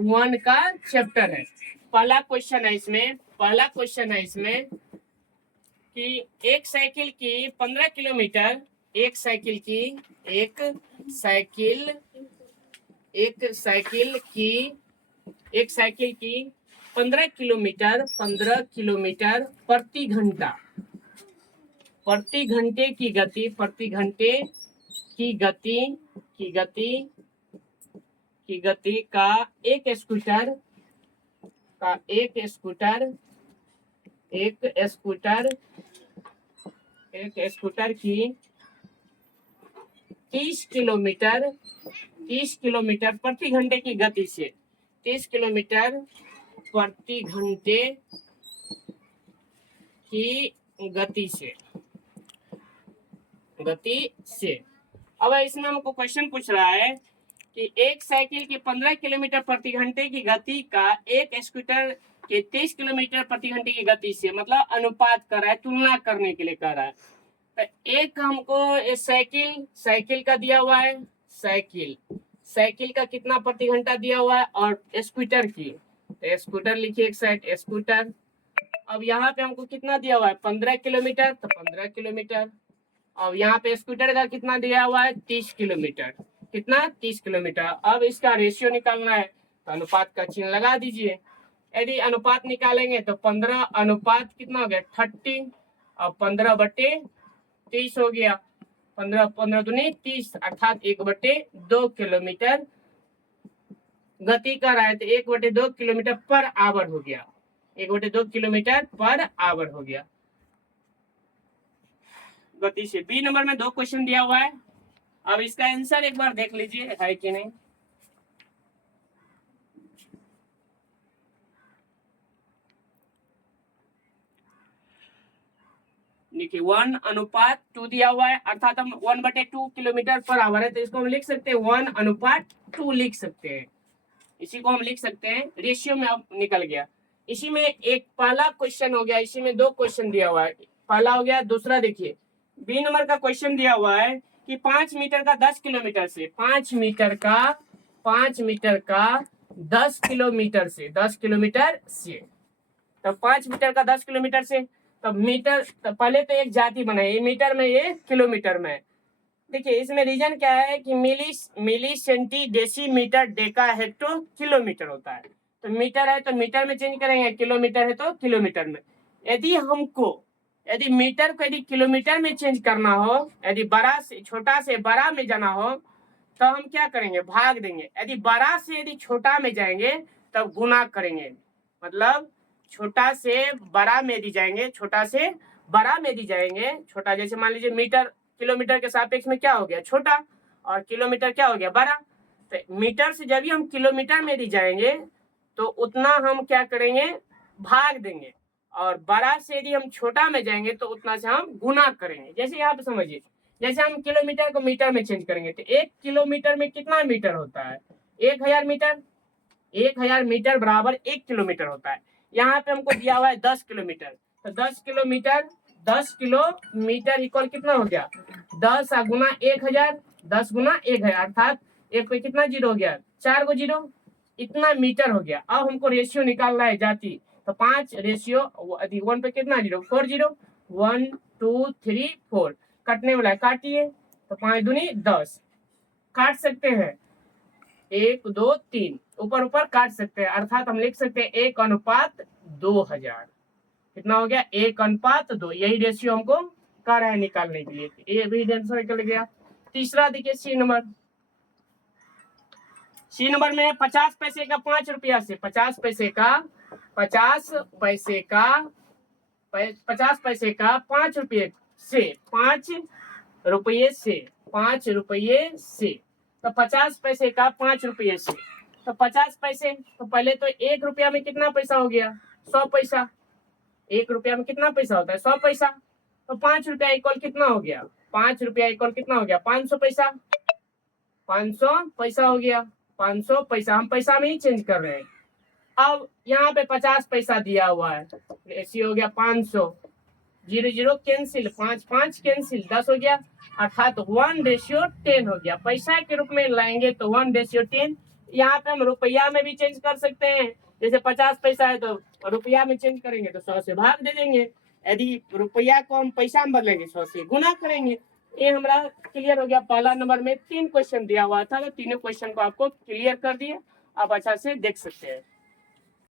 One का chapter है। पहला क्वेश्चन है इसमें कि एक साइकिल की 15 किलोमीटर एक साइकिल की 15 किलोमीटर प्रति घंटे की गति का एक स्कूटर की 30 किलोमीटर प्रति घंटे की गति से 30 किलोमीटर प्रति घंटे की गति से अब इसमें हमको क्वेश्चन पूछ रहा है कि एक साइकिल की 15 किलोमीटर प्रति घंटे की गति का एक स्कूटर के 30 किलोमीटर प्रति घंटे की गति से, मतलब अनुपात कर रहा है, तुलना करने के लिए कर रहा है। तो एक हमको साइकिल का दिया हुआ है, साइकिल का कितना प्रति घंटा दिया हुआ है, और स्कूटर की, तो स्कूटर लिखिए एक साइड स्कूटर। अब यहाँ पे हमको कितना दिया हुआ है 15 किलोमीटर, तो 15 किलोमीटर। अब यहाँ पे स्कूटर का कितना दिया हुआ है 30 किलोमीटर, कितना 30 किलोमीटर। अब इसका रेशियो निकालना है तो अनुपात का चिन्ह लगा दीजिए। यदि अनुपात निकालेंगे तो 15 अनुपात कितना हो गया 30, अब 15/30 हो गया, 15 दूनी 30, अर्थात 1/2 किलोमीटर गति कर रहा है, तो 1/2 किलोमीटर पर आवर हो गया, 1/2 किलोमीटर पर आवर हो गया गति से। बी नंबर में 2 क्वेश्चन दिया हुआ है। अब इसका आंसर एक बार देख लीजिए है कि नहीं। देखिए 1:2 दिया हुआ है, अर्थात हम 1/2 किलोमीटर पर आवर है, तो इसको हम लिख सकते हैं 1:2 लिख सकते हैं, इसी को हम लिख सकते हैं। रेशियो में अब निकल गया। इसी में एक पहला क्वेश्चन हो गया, इसी में 2 क्वेश्चन दिया हुआ है, पहला हो गया। दूसरा देखिए बी नंबर का क्वेश्चन दिया हुआ है कि 5 मीटर का 10 किलोमीटर से 10 किलोमीटर से तो 5 मीटर का 10 किलोमीटर से, तब मीटर, तो पहले तो एक जाति बनाए, ये मीटर में, ये किलोमीटर में। देखिए इसमें रीजन क्या है कि milli centi decimetre deca hecto kilometre होता है, तो मीटर है तो मीटर में चेंज करेंगे, किलोमीटर है तो किलोमीटर में। यदि मीटर को यदि किलोमीटर में चेंज करना हो, यदि छोटा से बड़ा में जाना हो, तो हम क्या करेंगे भाग देंगे। यदि बड़ा से यदि छोटा में जाएंगे तब गुना करेंगे, मतलब छोटा से बड़ा में यदि जाएंगे, छोटा जैसे मान लीजिए मीटर किलोमीटर के सापेक्ष में क्या हो गया छोटा, और किलोमीटर क्या हो गया बड़ा। तो मीटर से जब भी हम किलोमीटर में यदि जाएंगे तो उतना हम क्या करेंगे भाग देंगे, और बड़ा से यदि हम छोटा में जाएंगे तो उतना से हम गुना करेंगे। जैसे यहाँ पे समझिए, जैसे हम किलोमीटर को मीटर में चेंज करेंगे तो 1 किलोमीटर में कितना मीटर होता है 1000 मीटर, 1000 मीटर बराबर 1 किलोमीटर होता है। यहाँ पे हमको दिया हुआ है 10 किलोमीटर, तो 10 किलोमीटर इक्वल कितना हो गया 10 गुना 1000, 10 गुना 1000, अर्थात एक पे कितना जीरो हो गया 4 गो जीरो, इतना मीटर हो गया। अब हमको रेशियो निकालना है जाति, तो 5 रेशियो 1 पे कितना जीरो 4 जीरो, 1 2 3 4 कटने वाला है, काटिए, तो 5 दूनी 10, काट सकते हैं 1 2 3, ऊपर काट सकते हैं, अर्थात हम लिख सकते हैं 1:2000। कितना हो गया 1:2, यही रेशियो हमको कह रहा है निकालने के लिए, ये भी आंसर निकल गया। तीसरा देखिए सी नंबर में 50 पैसे का 5 रुपया से 50 पैसे का 5 रुपये से 5 रुपये से तो 50 पैसे का 5 रुपये से, तो 50 पैसे, तो पहले तो 1 रुपया में कितना पैसा हो गया 100 पैसा, 1 रुपया में कितना पैसा होता है 100 पैसा, तो 5 रुपया इक्वल कितना हो गया 5 रुपया इक्वल कितना हो गया 500 पैसा, 500 पैसा हो गया, 500 पैसा, हम पैसा में ही चेंज कर रहे हैं। अब यहाँ पे 50 पैसा दिया हुआ है, रेशियो हो गया 500, 0 0 कैंसिल, 5 5 कैंसिल, 10 हो गया, अर्थात 1:10 हो गया। पैसा के रूप में लाएंगे तो 1:10, यहाँ पे हम रुपया में भी चेंज कर सकते हैं, जैसे 50 पैसा है तो रुपया में चेंज करेंगे तो 100 से भाग दे देंगे, यदि रुपया को हम पैसा में बदलेंगे 100 से गुना करेंगे। ये हमारा क्लियर हो गया। पहला नंबर में 3 क्वेश्चन दिया हुआ था, तो तीनों क्वेश्चन को आपको क्लियर कर दिए, आप अच्छा से देख सकते हैं।